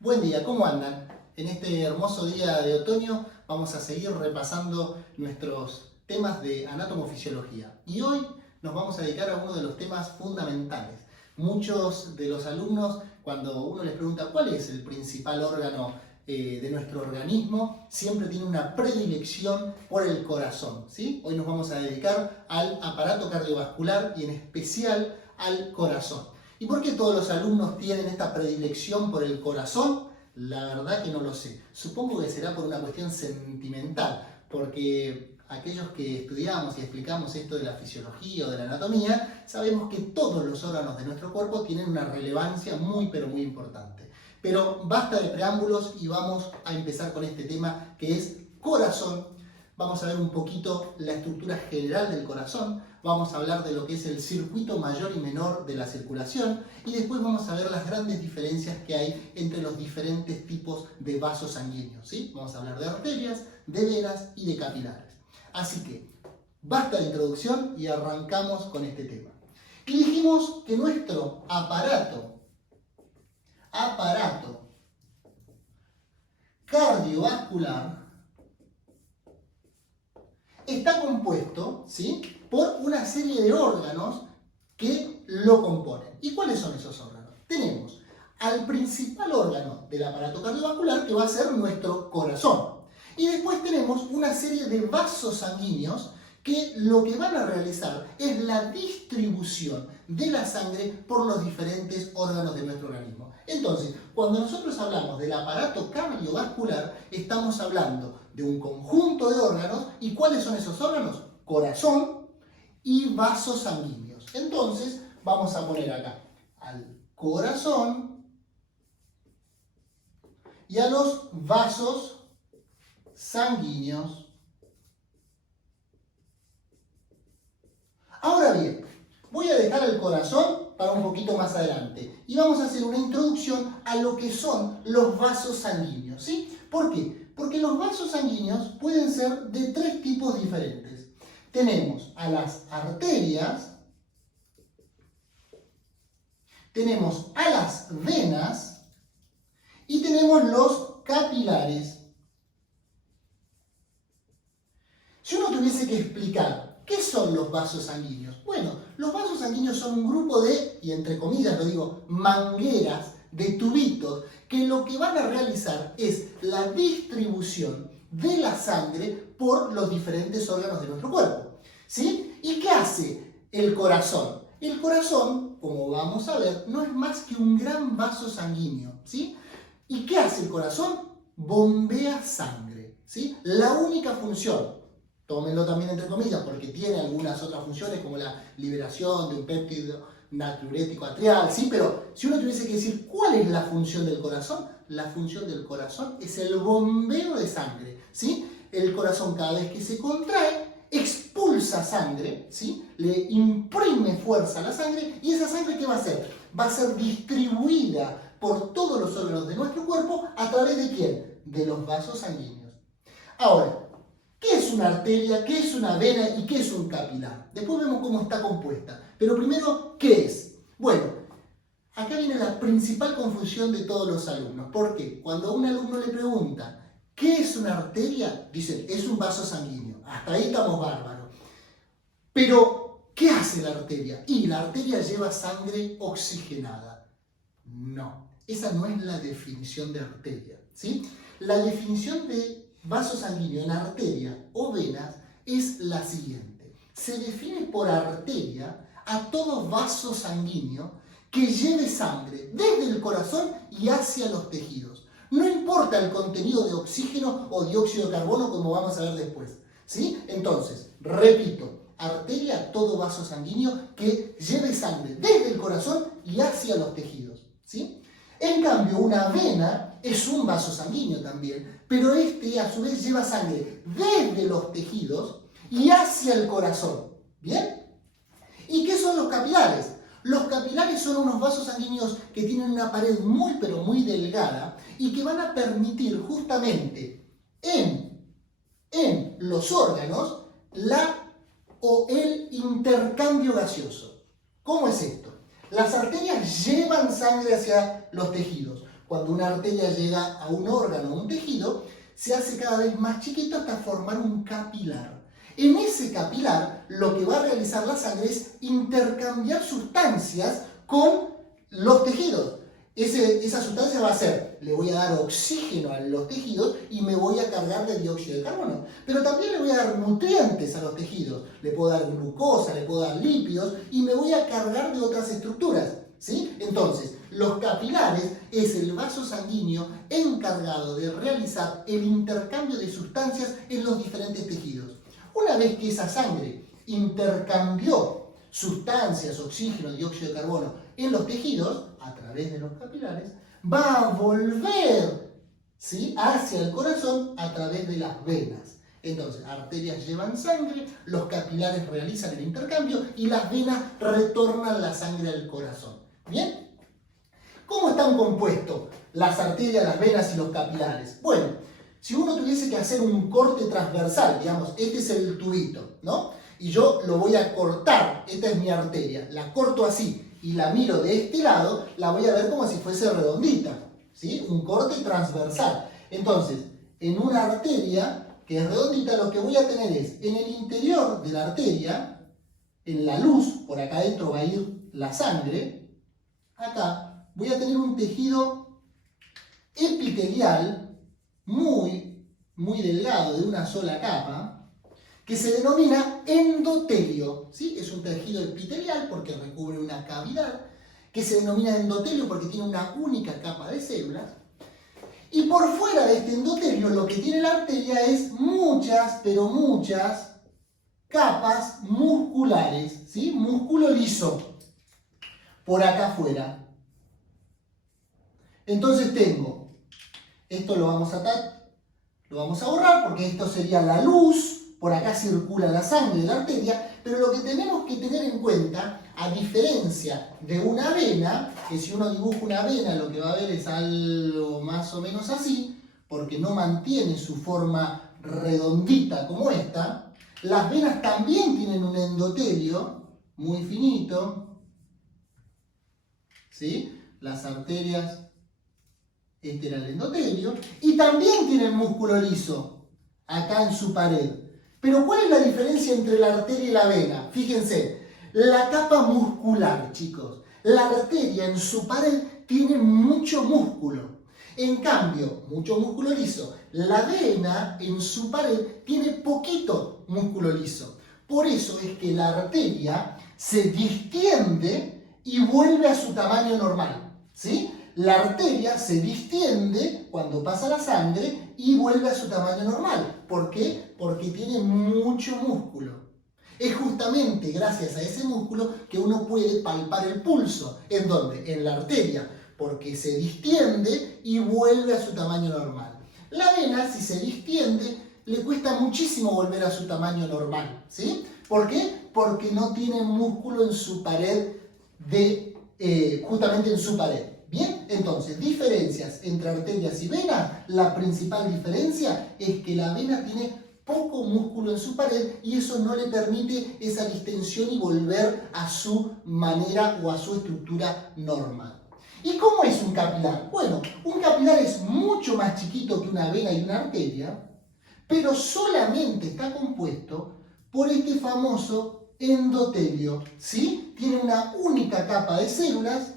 Buen día, ¿cómo andan? En este hermoso día de otoño vamos a seguir repasando nuestros temas de anatomofisiología. Y hoy nos vamos a dedicar a uno de los temas fundamentales. Muchos de los alumnos, cuando uno les pregunta cuál es el principal órgano de nuestro organismo, siempre tiene una predilección por el corazón, ¿sí? Hoy nos vamos a dedicar al aparato cardiovascular y en especial al corazón. ¿Y por qué todos los alumnos tienen esta predilección por el corazón? La verdad que no lo sé. Supongo que será por una cuestión sentimental, porque aquellos que estudiamos y explicamos esto de la fisiología o de la anatomía, sabemos que todos los órganos de nuestro cuerpo tienen una relevancia muy pero muy importante. Pero basta de preámbulos y vamos a empezar con este tema que es corazón. Vamos a ver un poquito la estructura general del corazón, vamos a hablar de lo que es el circuito mayor y menor de la circulación y después vamos a ver las grandes diferencias que hay entre los diferentes tipos de vasos sanguíneos, ¿sí? Vamos a hablar de arterias, de venas y de capilares. Así que, basta de introducción y arrancamos con este tema. Y dijimos que nuestro aparato cardiovascular está compuesto, ¿sí?, por una serie de órganos que lo componen. ¿Y cuáles son esos órganos? Tenemos al principal órgano del aparato cardiovascular, que va a ser nuestro corazón. Y después tenemos una serie de vasos sanguíneos que lo que van a realizar es la distribución de la sangre por los diferentes órganos de nuestro organismo. Entonces, cuando nosotros hablamos del aparato cardiovascular, estamos hablando de un conjunto de órganos. ¿Y cuáles son esos órganos? Corazón y vasos sanguíneos. Entonces, vamos a poner acá al corazón y a los vasos sanguíneos. Ahora bien, voy a dejar el corazón para un poquito más adelante y vamos a hacer una introducción a lo que son los vasos sanguíneos, ¿sí? ¿Por qué? Porque los vasos sanguíneos pueden ser de tres tipos diferentes. Tenemos a las arterias, tenemos a las venas y tenemos los capilares. Si uno tuviese que explicar ¿qué son los vasos sanguíneos? Bueno, los vasos sanguíneos son un grupo de, y entre comillas lo digo, mangueras, de tubitos, que lo que van a realizar es la distribución de la sangre por los diferentes órganos de nuestro cuerpo, ¿sí? ¿Y qué hace el corazón? El corazón, como vamos a ver, no es más que un gran vaso sanguíneo, ¿sí? ¿Y qué hace el corazón? Bombea sangre, ¿sí? La única función, tómenlo también entre comillas porque tiene algunas otras funciones como la liberación de un péptido natriurético atrial, ¿sí? Pero si uno tuviese que decir cuál es la función del corazón, la función del corazón es el bombeo de sangre, ¿sí? El corazón cada vez que se contrae expulsa sangre, ¿sí? Le imprime fuerza a la sangre y esa sangre ¿qué va a hacer? Va a ser distribuida por todos los órganos de nuestro cuerpo a través de ¿quién? De los vasos sanguíneos. Ahora, ¿qué es una arteria? ¿Qué es una vena? ¿Y qué es un capilar? Después vemos cómo está compuesta. Pero primero, ¿qué es? Bueno, acá viene la principal confusión de todos los alumnos. ¿Por qué? Cuando a un alumno le pregunta ¿qué es una arteria? Dicen, es un vaso sanguíneo. Hasta ahí estamos bárbaros. Pero, ¿qué hace la arteria? Y la arteria lleva sangre oxigenada. No, esa no es la definición de arteria, ¿sí? La definición de vaso sanguíneo en arteria o venas es la siguiente. Se define por arteria a todo vaso sanguíneo que lleve sangre desde el corazón y hacia los tejidos. No importa el contenido de oxígeno o dióxido de carbono, como vamos a ver después, ¿sí? Entonces, repito, arteria, todo vaso sanguíneo que lleve sangre desde el corazón y hacia los tejidos, ¿sí? En cambio, una vena es un vaso sanguíneo también, pero este a su vez lleva sangre desde los tejidos y hacia el corazón, ¿bien? ¿Y qué son los capilares? Los capilares son unos vasos sanguíneos que tienen una pared muy pero muy delgada y que van a permitir justamente en los órganos el intercambio gaseoso. ¿Cómo es esto? Las arterias llevan sangre hacia los tejidos. cuando una arteria llega a un órgano o un tejido, se hace cada vez más chiquito hasta formar un capilar. En ese capilar, lo que va a realizar la sangre es intercambiar sustancias con los tejidos. Esa sustancia va a ser, le voy a dar oxígeno a los tejidos y me voy a cargar de dióxido de carbono. Pero también le voy a dar nutrientes a los tejidos. Le puedo dar glucosa, le puedo dar lípidos y me voy a cargar de otras estructuras, ¿sí? Entonces, los capilares es el vaso sanguíneo encargado de realizar el intercambio de sustancias en los diferentes tejidos. Una vez que esa sangre intercambió sustancias, oxígeno, dióxido de carbono en los tejidos, a través de los capilares, va a volver, ¿sí?, hacia el corazón a través de las venas. Entonces, arterias llevan sangre, los capilares realizan el intercambio y las venas retornan la sangre al corazón. ¿Bien? ¿Cómo están compuestos las arterias, las venas y los capilares? Bueno, si uno tuviese que hacer un corte transversal, digamos, este es el tubito, ¿no? Y yo lo voy a cortar, esta es mi arteria, la corto así y la miro de este lado, la voy a ver como si fuese redondita, ¿sí? Un corte transversal. Entonces, en una arteria que es redondita, lo que voy a tener es, en el interior de la arteria, en la luz, por acá adentro va a ir la sangre, acá voy a tener un tejido epitelial muy delgado, de una sola capa, que se denomina endotelio, ¿sí? Es un tejido epitelial porque recubre una cavidad, que se denomina endotelio porque tiene una única capa de células. Y por fuera de este endotelio lo que tiene la arteria es muchas, pero muchas capas musculares, ¿sí? Músculo liso, por acá afuera. Entonces tengo, esto lo vamos a borrar porque esto sería la luz. Por acá circula la sangre de la arteria, pero lo que tenemos que tener en cuenta, a diferencia de una vena, que si uno dibuja una vena lo que va a ver es algo más o menos así, porque no mantiene su forma redondita como esta, las venas también tienen un endotelio muy finito, ¿sí? Las arterias, este era el endotelio, y también tienen músculo liso, acá en su pared. Pero ¿cuál es la diferencia entre la arteria y la vena? Fíjense, la capa muscular, chicos. La arteria en su pared tiene mucho músculo. En cambio, mucho músculo liso. La vena en su pared tiene poquito músculo liso. Por eso es que la arteria se distiende y vuelve a su tamaño normal, ¿sí? La arteria se distiende cuando pasa la sangre y vuelve a su tamaño normal. ¿Por qué? Porque tiene mucho músculo. Es justamente gracias a ese músculo que uno puede palpar el pulso. ¿En dónde? En la arteria, porque se distiende y vuelve a su tamaño normal. La vena, si se distiende, le cuesta muchísimo volver a su tamaño normal, ¿sí? ¿Por qué? Porque no tiene músculo en su pared, justamente en su pared. Bien, entonces, diferencias entre arterias y venas. La principal diferencia es que la vena tiene poco músculo en su pared y eso no le permite esa distensión y volver a su manera o a su estructura normal. ¿Y cómo es un capilar? Bueno, un capilar es mucho más chiquito que una vena y una arteria, pero solamente está compuesto por este famoso endotelio, ¿sí? Tiene una única capa de células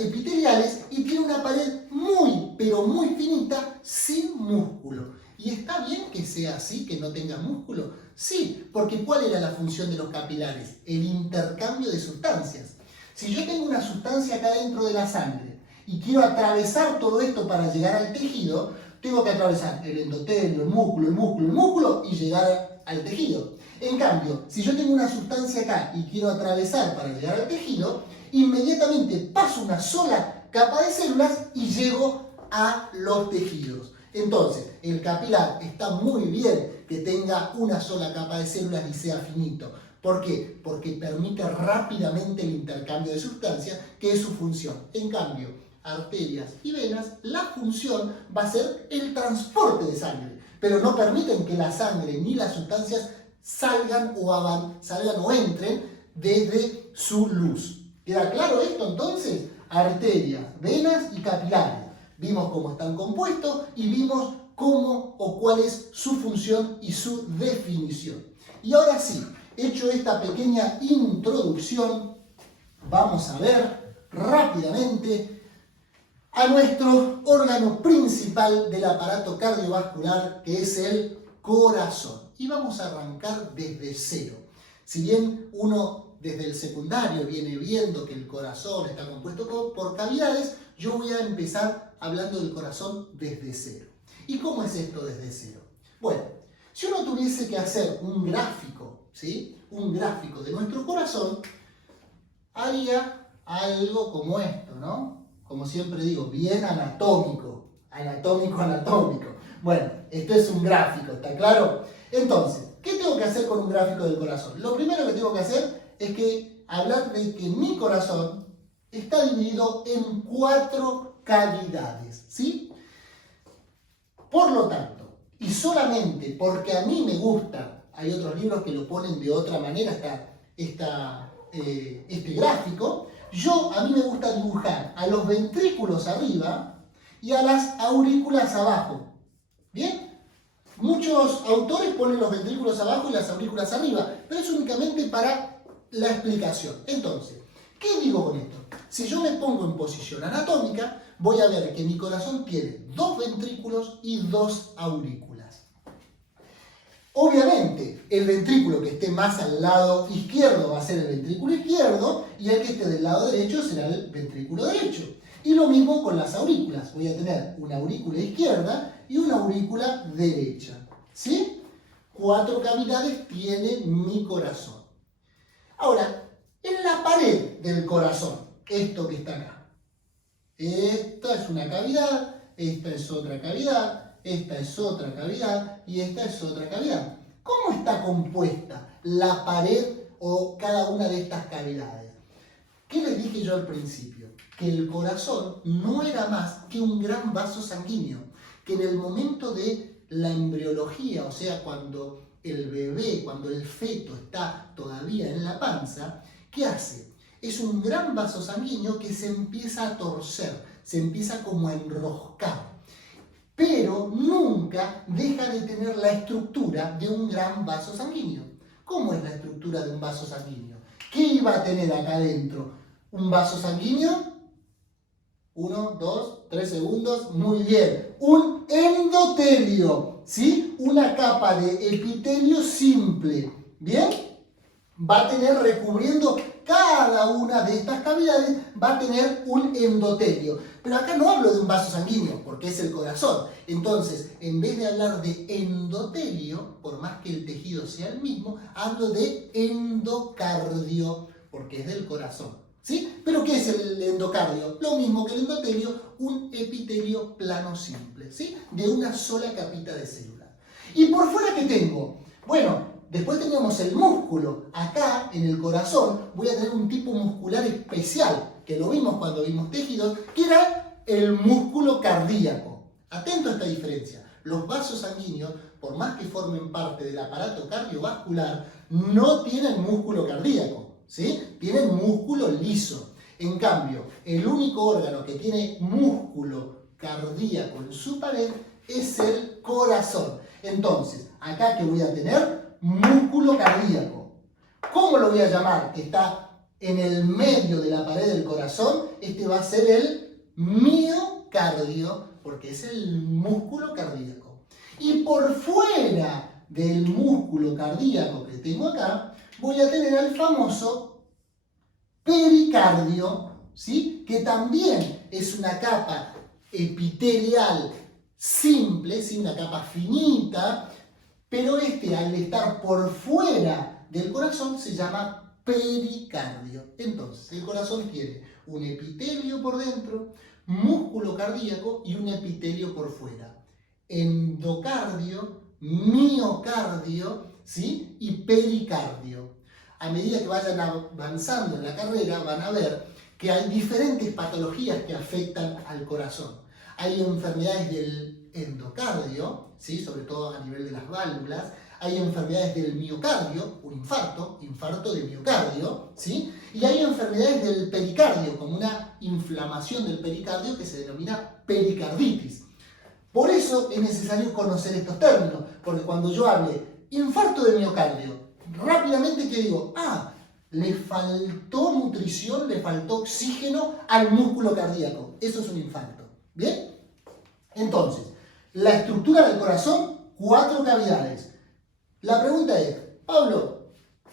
epiteliales y tiene una pared muy, pero muy finita, sin músculo. ¿Y está bien que sea así, que no tenga músculo? Sí, porque ¿cuál era la función de los capilares? El intercambio de sustancias. Si yo tengo una sustancia acá dentro de la sangre y quiero atravesar todo esto para llegar al tejido, tengo que atravesar el endotelio, el músculo y llegar al tejido. En cambio, si yo tengo una sustancia acá y quiero atravesar para llegar al tejido, inmediatamente paso una sola capa de células y llego a los tejidos. Entonces, el capilar está muy bien que tenga una sola capa de células y sea finito. ¿Por qué? Porque permite rápidamente el intercambio de sustancias, que es su función. En cambio, arterias y venas, la función va a ser el transporte de sangre, pero no permiten que la sangre ni las sustancias salgan o entren desde su luz. ¿Queda claro esto entonces? arterias, venas y capilares. Vimos cómo están compuestos y vimos cómo o cuál es su función y su definición. Y ahora sí, hecho esta pequeña introducción, vamos a ver rápidamente a nuestro órgano principal del aparato cardiovascular, que es el corazón. Y vamos a arrancar desde cero. Si bien uno desde el secundario viene viendo que el corazón está compuesto por cavidades, yo voy a empezar hablando del corazón desde cero. ¿Y cómo es esto desde cero? Bueno, si uno tuviese que hacer un gráfico, ¿sí? Un gráfico de nuestro corazón, haría algo como esto, ¿no? Como siempre digo, bien anatómico, anatómico. Bueno, esto es un gráfico, ¿está claro? Entonces, ¿qué tengo que hacer con un gráfico del corazón? Lo primero que tengo que hacer es que hablar de que mi corazón está dividido en 4 cavidades, ¿sí? Por lo tanto, y solamente porque a mí me gusta, hay otros libros que lo ponen de otra manera, este gráfico, a mí me gusta dibujar a los ventrículos arriba y a las aurículas abajo. ¿Bien? Muchos autores ponen los ventrículos abajo y las aurículas arriba, pero es únicamente para la explicación. Entonces, ¿qué digo con esto? Si yo me pongo en posición anatómica, voy a ver que mi corazón tiene 2 ventrículos y 2 aurículas. Obviamente, el ventrículo que esté más al lado izquierdo va a ser el ventrículo izquierdo y el que esté del lado derecho será el ventrículo derecho. Y lo mismo con las aurículas. Voy a tener una aurícula izquierda y una aurícula derecha. ¿Sí? 4 cavidades tiene mi corazón. Ahora, en la pared del corazón, esto que está acá. Esta es una cavidad, esta es otra cavidad, esta es otra cavidad y esta es otra cavidad. ¿Cómo está compuesta la pared o cada una de estas cavidades? ¿Qué les dije yo al principio? Que el corazón no era más que un gran vaso sanguíneo, que en el momento de la embriología, o sea, cuando el bebé, cuando el feto está todavía en la panza, ¿qué hace? Es un gran vaso sanguíneo que se empieza a torcer, se empieza como a enroscar, pero nunca deja de tener la estructura de un gran vaso sanguíneo. ¿Cómo es la estructura de un vaso sanguíneo? ¿Qué iba a tener acá adentro? ¿Un vaso sanguíneo? 1, 2, 3 segundos, muy bien. Un endotelio, ¿sí? Una capa de epitelio simple, ¿bien? Va a tener recubriendo cada una de estas cavidades, va a tener un endotelio. Pero acá no hablo de un vaso sanguíneo, porque es el corazón. Entonces, en vez de hablar de endotelio, por más que el tejido sea el mismo, hablo de endocardio, porque es del corazón. ¿Sí? ¿Pero qué es el endocardio? Lo mismo que el endotelio, un epitelio plano simple, ¿sí? De una sola capita de células. ¿Y por fuera qué tengo? Bueno, después tenemos el músculo. Acá, en el corazón, voy a tener un tipo muscular especial, que lo vimos cuando vimos tejidos, que era el músculo cardíaco. Atento a esta diferencia. Los vasos sanguíneos, por más que formen parte del aparato cardiovascular, no tienen músculo cardíaco. ¿Sí? Tienen músculo liso. En cambio, el único órgano que tiene músculo cardíaco en su pared es el corazón. Entonces, acá que voy a tener músculo cardíaco. ¿Cómo lo voy a llamar? Que está en el medio de la pared del corazón. Este va a ser el miocardio, porque es el músculo cardíaco. Y por fuera del músculo cardíaco que tengo acá, voy a tener al famoso pericardio, ¿sí? Que también es una capa epitelial simple, ¿sí? Una capa finita, pero al estar por fuera del corazón se llama pericardio. Entonces, el corazón tiene un epitelio por dentro, músculo cardíaco y un epitelio por fuera. Endocardio, miocardio, ¿sí? Y pericardio. A medida que vayan avanzando en la carrera, van a ver que hay diferentes patologías que afectan al corazón. Hay enfermedades del endocardio, ¿sí? Sobre todo a nivel de las válvulas. hay enfermedades del miocardio, un infarto de miocardio, ¿sí? Y hay enfermedades del pericardio, como una inflamación del pericardio que se denomina pericarditis. Por eso es necesario conocer estos términos, porque cuando yo hable infarto de miocardio, rápidamente que digo, le faltó nutrición, le faltó oxígeno al músculo cardíaco. Eso es un infarto. ¿Bien? Entonces, la estructura del corazón, 4 cavidades. La pregunta es, Pablo,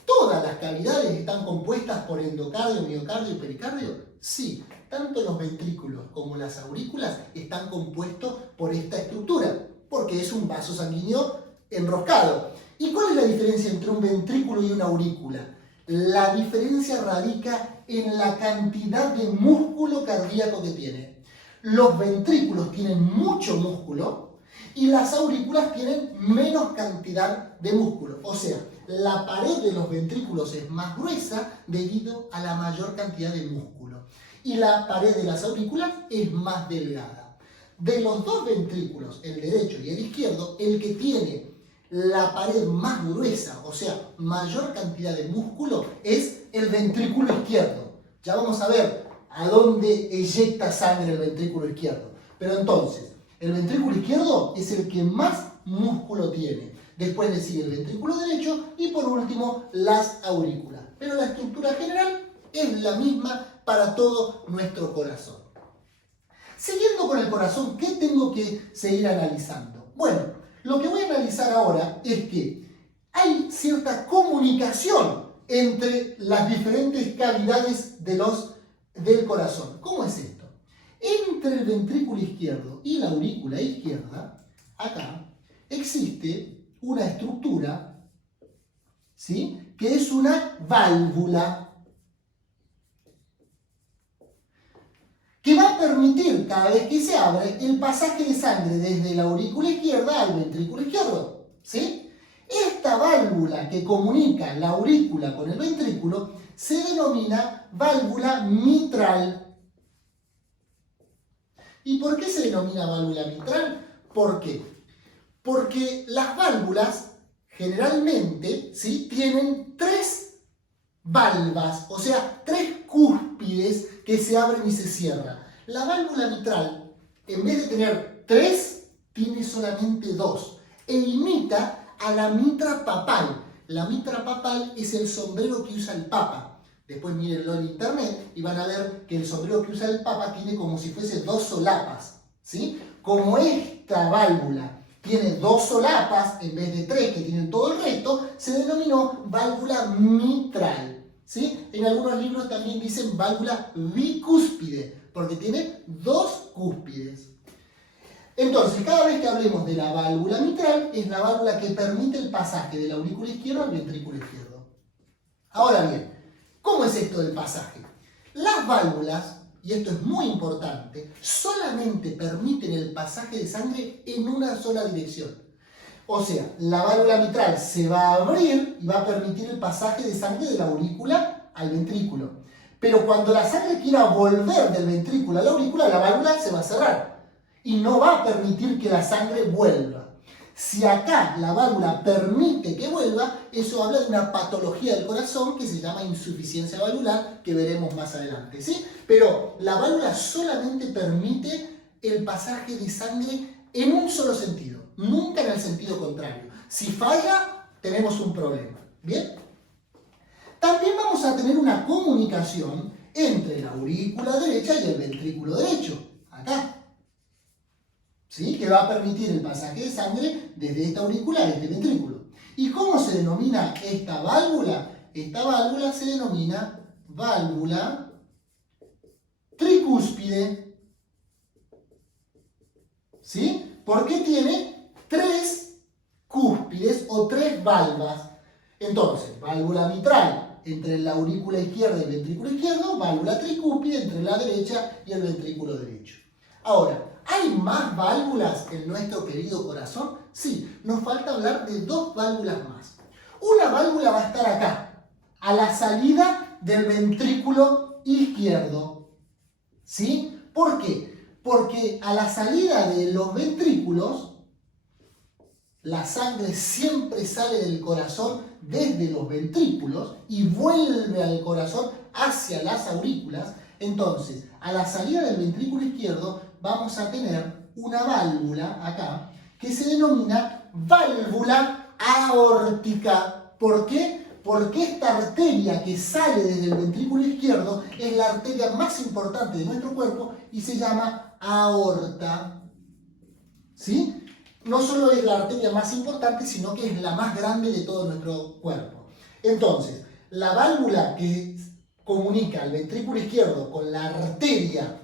¿todas las cavidades están compuestas por endocardio, miocardio y pericardio? Sí, tanto los ventrículos como las aurículas están compuestos por esta estructura, porque es un vaso sanguíneo enroscado. ¿Y cuál es la diferencia entre un ventrículo y una aurícula? La diferencia radica en la cantidad de músculo cardíaco que tiene. Los ventrículos tienen mucho músculo y las aurículas tienen menos cantidad de músculo. O sea, la pared de los ventrículos es más gruesa debido a la mayor cantidad de músculo. Y la pared de las aurículas es más delgada. De los dos ventrículos, el derecho y el izquierdo, el que tiene la pared más gruesa, o sea, mayor cantidad de músculo, es el ventrículo izquierdo. Ya vamos a ver a dónde eyecta sangre el ventrículo izquierdo. Pero entonces, el ventrículo izquierdo es el que más músculo tiene. Después le sigue el ventrículo derecho y por último las aurículas. Pero la estructura general es la misma para todo nuestro corazón. Siguiendo con el corazón, ¿qué tengo que seguir analizando? Bueno, lo que voy a analizar ahora es que hay cierta comunicación entre las diferentes cavidades del corazón. ¿Cómo es esto? Entre el ventrículo izquierdo y la aurícula izquierda, acá, existe una estructura, ¿sí?, que es una válvula, que va a permitir, cada vez que se abre, el pasaje de sangre desde la aurícula izquierda al ventrículo izquierdo, ¿sí? Esta válvula que comunica la aurícula con el ventrículo se denomina válvula mitral. ¿Y por qué se denomina válvula mitral? ¿Por qué? Porque las válvulas generalmente, ¿sí?, tienen 3 valvas, o sea, 3 cúspides que se abren y se cierran. La válvula mitral, en vez de tener 3, tiene solamente 2 e imita a la mitra papal. La mitra papal es el sombrero que usa el Papa. Después mírenlo en internet y van a ver que el sombrero que usa el Papa tiene como si fuese 2 solapas, ¿sí? Como esta válvula tiene 2 solapas en vez de 3 que tienen todo el resto, se denominó válvula mitral. ¿Sí? En algunos libros también dicen válvula bicúspide, porque tiene 2 cúspides. Entonces, cada vez que hablemos de la válvula mitral, es la válvula que permite el pasaje de la aurícula izquierda al ventrículo izquierdo. Ahora bien, ¿cómo es esto del pasaje? Las válvulas, y esto es muy importante, solamente permiten el pasaje de sangre en una sola dirección. O sea, la válvula mitral se va a abrir y va a permitir el pasaje de sangre de la aurícula al ventrículo. Pero cuando la sangre quiera volver del ventrículo a la aurícula, la válvula se va a cerrar y no va a permitir que la sangre vuelva. Si acá la válvula permite que vuelva, eso habla de una patología del corazón que se llama insuficiencia valvular, que veremos más adelante, ¿sí? Pero la válvula solamente permite el pasaje de sangre en un solo sentido, nunca en el sentido contrario. Si falla, tenemos un problema. ¿Bien? También vamos a tener una comunicación entre la aurícula derecha y el ventrículo derecho, acá. ¿Sí? Que va a permitir el pasaje de sangre desde esta aurícula a este ventrículo. ¿Y cómo se denomina esta válvula? Esta válvula se denomina válvula tricúspide. ¿Sí? Porque tiene 3 cúspides o 3 valvas. Entonces, válvula mitral entre la aurícula izquierda y el ventrículo izquierdo, válvula tricúspide entre la derecha y el ventrículo derecho. Ahora, ¿hay más válvulas en nuestro querido corazón? Sí, nos falta hablar de 2 válvulas más. Una válvula va a estar acá, a la salida del ventrículo izquierdo. ¿Sí? ¿Por qué? Porque a la salida de los ventrículos la sangre siempre sale del corazón desde los ventrículos y vuelve al corazón hacia las aurículas. Entonces, a la salida del ventrículo izquierdo vamos a tener una válvula acá que se denomina válvula aórtica. ¿Por qué? Porque esta arteria que sale desde el ventrículo izquierdo es la arteria más importante de nuestro cuerpo y se llama aorta. ¿Sí? No solo es la arteria más importante, sino que es la más grande de todo nuestro cuerpo. Entonces, la válvula que comunica el ventrículo izquierdo con la arteria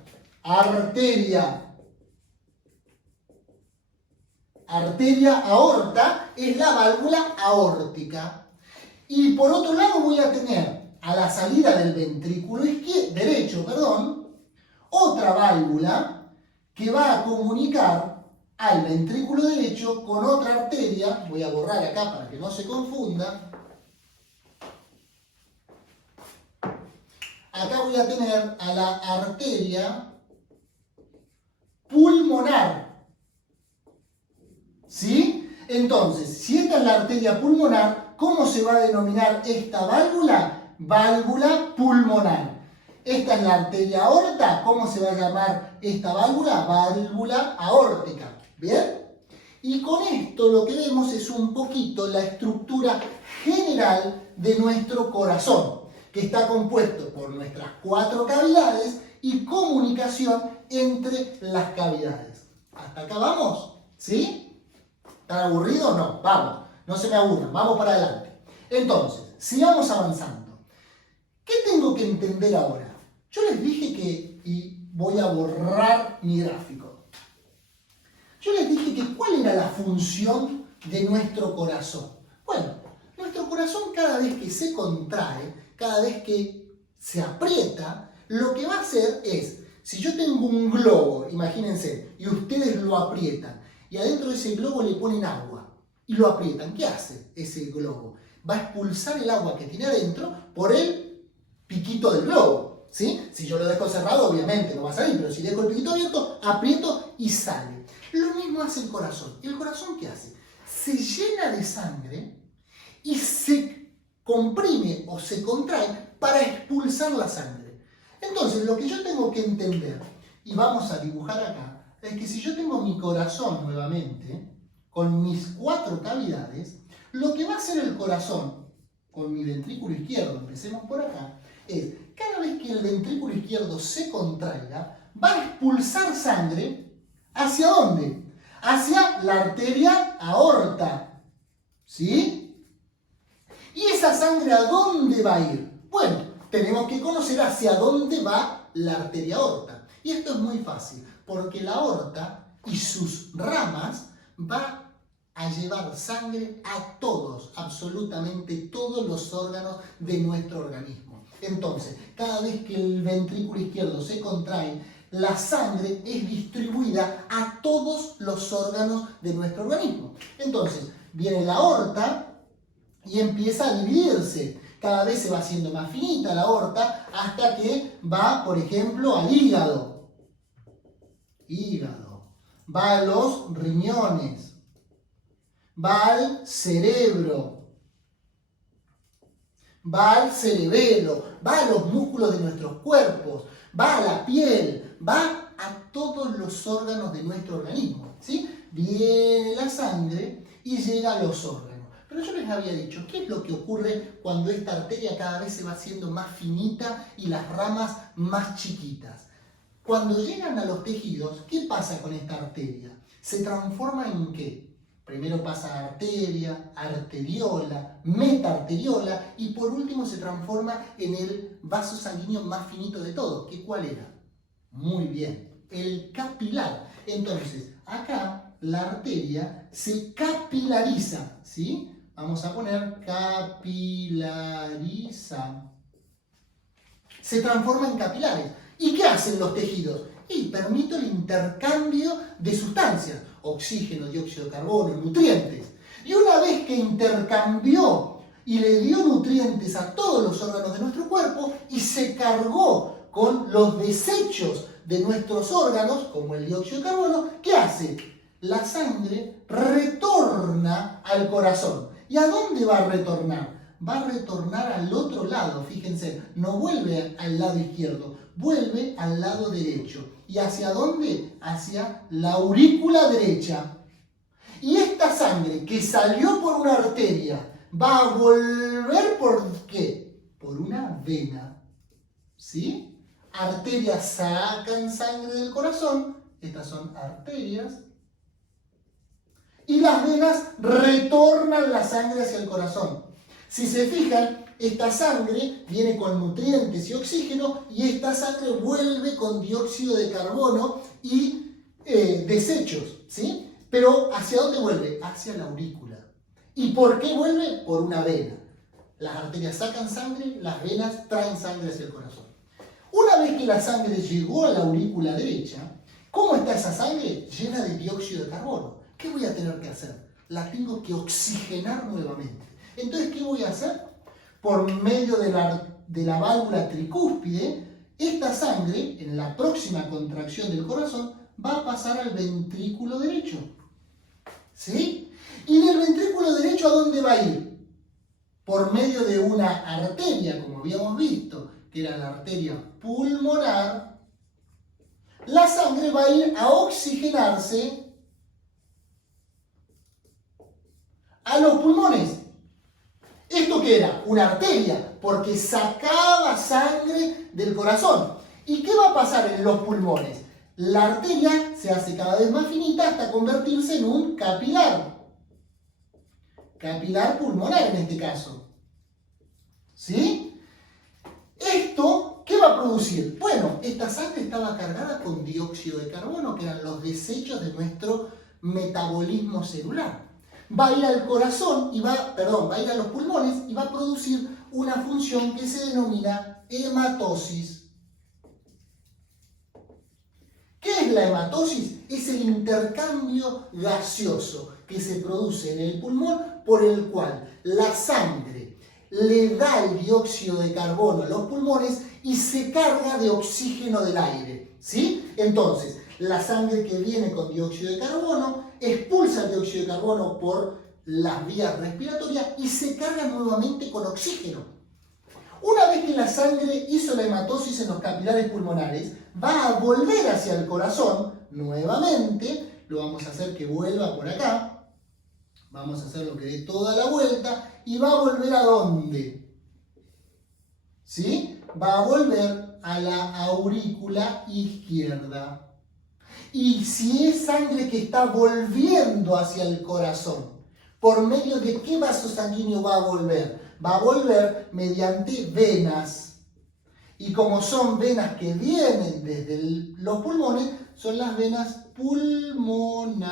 aorta es la válvula aórtica. Y por otro lado voy a tener a la salida del ventrículo derecho, otra válvula que va a comunicar al ventrículo derecho con otra arteria. Voy a borrar acá para que no se confunda. Acá voy a tener a la arteria pulmonar. ¿Sí? Entonces, si esta es la arteria pulmonar, ¿cómo se va a denominar esta válvula? Válvula pulmonar. Esta es la arteria aorta, ¿cómo se va a llamar esta válvula? Válvula aórtica. ¿Bien? Y con esto lo que vemos es un poquito la estructura general de nuestro corazón, que está compuesto por nuestras 4 cavidades y comunicación entre las cavidades. ¿Hasta acá vamos? ¿Sí? ¿Están aburridos? No, vamos, no se me aburran, vamos para adelante. Entonces, sigamos avanzando. ¿Qué tengo que entender ahora? Yo les dije que, y voy a borrar mi gráfico, yo les dije que cuál era la función de nuestro corazón. Bueno, nuestro corazón cada vez que se contrae, cada vez que se aprieta, lo que va a hacer es, si yo tengo un globo, imagínense, y ustedes lo aprietan, y adentro de ese globo le ponen agua, y lo aprietan, ¿qué hace ese globo? Va a expulsar el agua que tiene adentro por el piquito del globo, ¿sí? Si yo lo dejo cerrado, obviamente no va a salir, pero si dejo el piquito abierto, aprieto y sale. Lo mismo hace el corazón. ¿Y el corazón qué hace? Se llena de sangre y se comprime o se contrae para expulsar la sangre. Entonces, lo que yo tengo que entender, y vamos a dibujar acá, es que si yo tengo mi corazón nuevamente, con mis 4 cavidades, lo que va a hacer el corazón con mi ventrículo izquierdo, empecemos por acá, es cada vez que el ventrículo izquierdo se contraiga, va a expulsar sangre. ¿Hacia dónde? Hacia la arteria aorta. ¿Sí? ¿Y esa sangre a dónde va a ir? Bueno, tenemos que conocer hacia dónde va la arteria aorta. Y esto es muy fácil, porque la aorta y sus ramas va a llevar sangre a todos, absolutamente todos los órganos de nuestro organismo. Entonces, cada vez que el ventrículo izquierdo se contrae, la sangre es distribuida a todos los órganos de nuestro organismo. Entonces, viene la aorta y empieza a dividirse. Cada vez se va haciendo más finita la aorta hasta que va, por ejemplo, al hígado. Va a los riñones. Va al cerebro. Va al cerebelo. Va a los músculos de nuestros cuerpos. Va a la piel. Va a todos los órganos de nuestro organismo. ¿Sí? Viene la sangre y llega a los órganos. Pero yo les había dicho, ¿qué es lo que ocurre cuando esta arteria cada vez se va haciendo más finita y las ramas más chiquitas? Cuando llegan a los tejidos, ¿qué pasa con esta arteria? ¿Se transforma en qué? Primero pasa a arteria, arteriola, metaarteriola y por último se transforma en el vaso sanguíneo más finito de todo. ¿Qué cuál era? Muy bien, el capilar. Entonces, acá la arteria se capilariza, ¿sí? Vamos a poner capilariza. Se transforma en capilares. ¿Y qué hacen los tejidos? Y permite el intercambio de sustancias, oxígeno, dióxido de carbono, nutrientes. Y una vez que intercambió y le dio nutrientes a todos los órganos de nuestro cuerpo y se cargó con los desechos de nuestros órganos, como el dióxido de carbono, ¿qué hace? la sangre retorna al corazón. ¿Y a dónde va a retornar? Va a retornar al otro lado, fíjense, no vuelve al lado izquierdo, vuelve al lado derecho. ¿Y hacia dónde? Hacia la aurícula derecha. Y esta sangre que salió por una arteria va a volver ¿por qué? Por una vena. ¿Sí? Arterias sacan sangre del corazón, estas son arterias, y las venas retornan la sangre hacia el corazón. Si se fijan, esta sangre viene con nutrientes y oxígeno y esta sangre vuelve con dióxido de carbono y desechos, ¿sí? Pero ¿hacia dónde vuelve? Hacia la aurícula. ¿Y por qué vuelve? Por una vena. Las arterias sacan sangre, las venas traen sangre hacia el corazón. Una vez que la sangre llegó a la aurícula derecha, ¿cómo está esa sangre? Llena de dióxido de carbono. ¿Qué voy a tener que hacer? La tengo que oxigenar nuevamente. Entonces, ¿qué voy a hacer? Por medio de la válvula tricúspide, esta sangre, en la próxima contracción del corazón, va a pasar al ventrículo derecho. ¿Sí? ¿Y del ventrículo derecho a dónde va a ir? Por medio de una arteria, como habíamos visto, que era la arteria pulmonar, la sangre va a ir a oxigenarse a los pulmones. ¿Esto qué era? Una arteria, porque sacaba sangre del corazón. ¿Y qué va a pasar en los pulmones? La arteria se hace cada vez más finita hasta convertirse en un capilar. Capilar pulmonar en este caso. ¿Sí? ¿Esto qué va a producir? Bueno, esta sangre estaba cargada con dióxido de carbono, que eran los desechos de nuestro metabolismo celular. Va a ir al corazón va a ir a los pulmones y va a producir una función que se denomina hematosis. ¿Qué es la hematosis? Es el intercambio gaseoso que se produce en el pulmón por el cual la sangre le da el dióxido de carbono a los pulmones y se carga de oxígeno del aire. ¿Sí? Entonces, la sangre que viene con dióxido de carbono expulsa el dióxido de carbono por las vías respiratorias y se carga nuevamente con oxígeno. Una vez que la sangre hizo la hematosis en los capilares pulmonares, va a volver hacia el corazón nuevamente. Lo vamos a hacer que vuelva por acá. Vamos a hacer lo que dé toda la vuelta y va a volver ¿a dónde? ¿Sí? Va a volver a la aurícula izquierda. Y si es sangre que está volviendo hacia el corazón, ¿por medio de qué vaso sanguíneo va a volver? Va a volver mediante venas. Y como son venas que vienen desde los pulmones, son las venas pulmonares.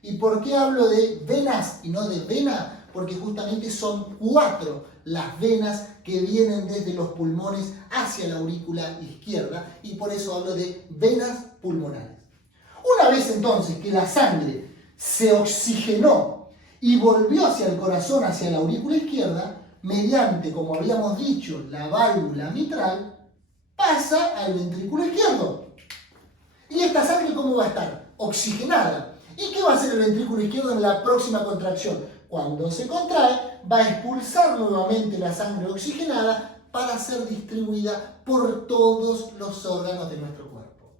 ¿Y por qué hablo de venas y no de vena? Porque justamente son 4 las venas que vienen desde los pulmones hacia la aurícula izquierda y por eso hablo de venas pulmonares. Una vez entonces que la sangre se oxigenó y volvió hacia el corazón, hacia la aurícula izquierda, mediante, como habíamos dicho, la válvula mitral, pasa al ventrículo izquierdo. ¿Y esta sangre cómo va a estar? Oxigenada. ¿Y qué va a hacer el ventrículo izquierdo en la próxima contracción? Cuando se contrae, va a expulsar nuevamente la sangre oxigenada para ser distribuida por todos los órganos de nuestro cuerpo.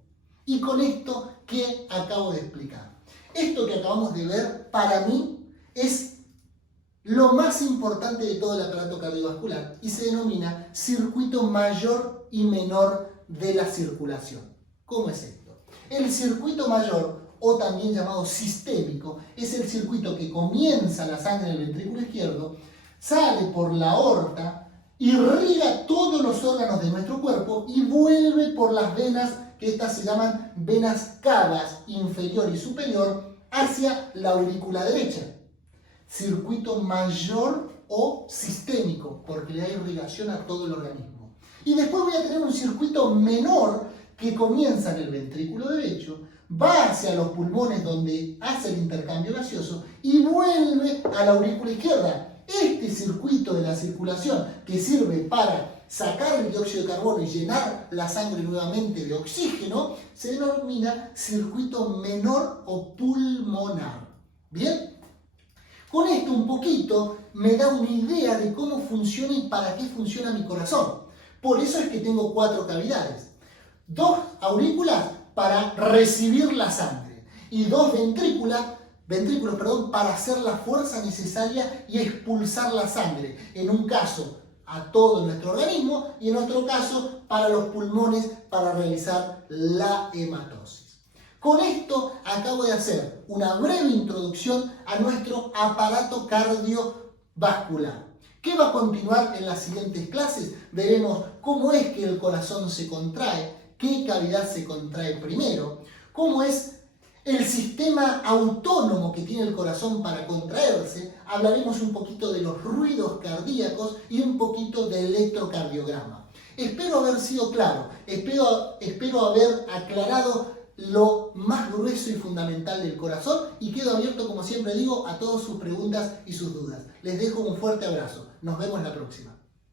Y con esto que acabo de explicar. Esto que acabamos de ver, para mí, es lo más importante de todo el aparato cardiovascular y se denomina circuito mayor y menor de la circulación. ¿Cómo es esto? El circuito mayor, o también llamado sistémico, es el circuito que comienza la sangre en el ventrículo izquierdo, sale por la aorta, irriga todos los órganos de nuestro cuerpo y vuelve por las venas, que estas se llaman venas cavas inferior y superior, hacia la aurícula derecha. Circuito mayor o sistémico, porque le da irrigación a todo el organismo. Y después voy a tener un circuito menor que comienza en el ventrículo derecho, va hacia los pulmones donde hace el intercambio gaseoso y vuelve a la aurícula izquierda. Este circuito de la circulación que sirve para sacar el dióxido de carbono y llenar la sangre nuevamente de oxígeno, se denomina circuito menor o pulmonar. ¿Bien? Con esto un poquito me da una idea de cómo funciona y para qué funciona mi corazón. Por eso es que tengo 4 cavidades. 2 aurículas para recibir la sangre y 2 ventrículos, para hacer la fuerza necesaria y expulsar la sangre. En un caso a todo nuestro organismo y en otro caso para los pulmones para realizar la hematosis. Con esto acabo de hacer una breve introducción a nuestro aparato cardiovascular. ¿Qué va a continuar en las siguientes clases? Veremos cómo es que el corazón se contrae, qué cavidad se contrae primero, cómo es el sistema autónomo que tiene el corazón para contraerse. Hablaremos un poquito de los ruidos cardíacos y un poquito de electrocardiograma. Espero haber sido claro, espero haber aclarado lo más grueso y fundamental del corazón y quedo abierto, como siempre digo, a todas sus preguntas y sus dudas. Les dejo un fuerte abrazo. Nos vemos la próxima.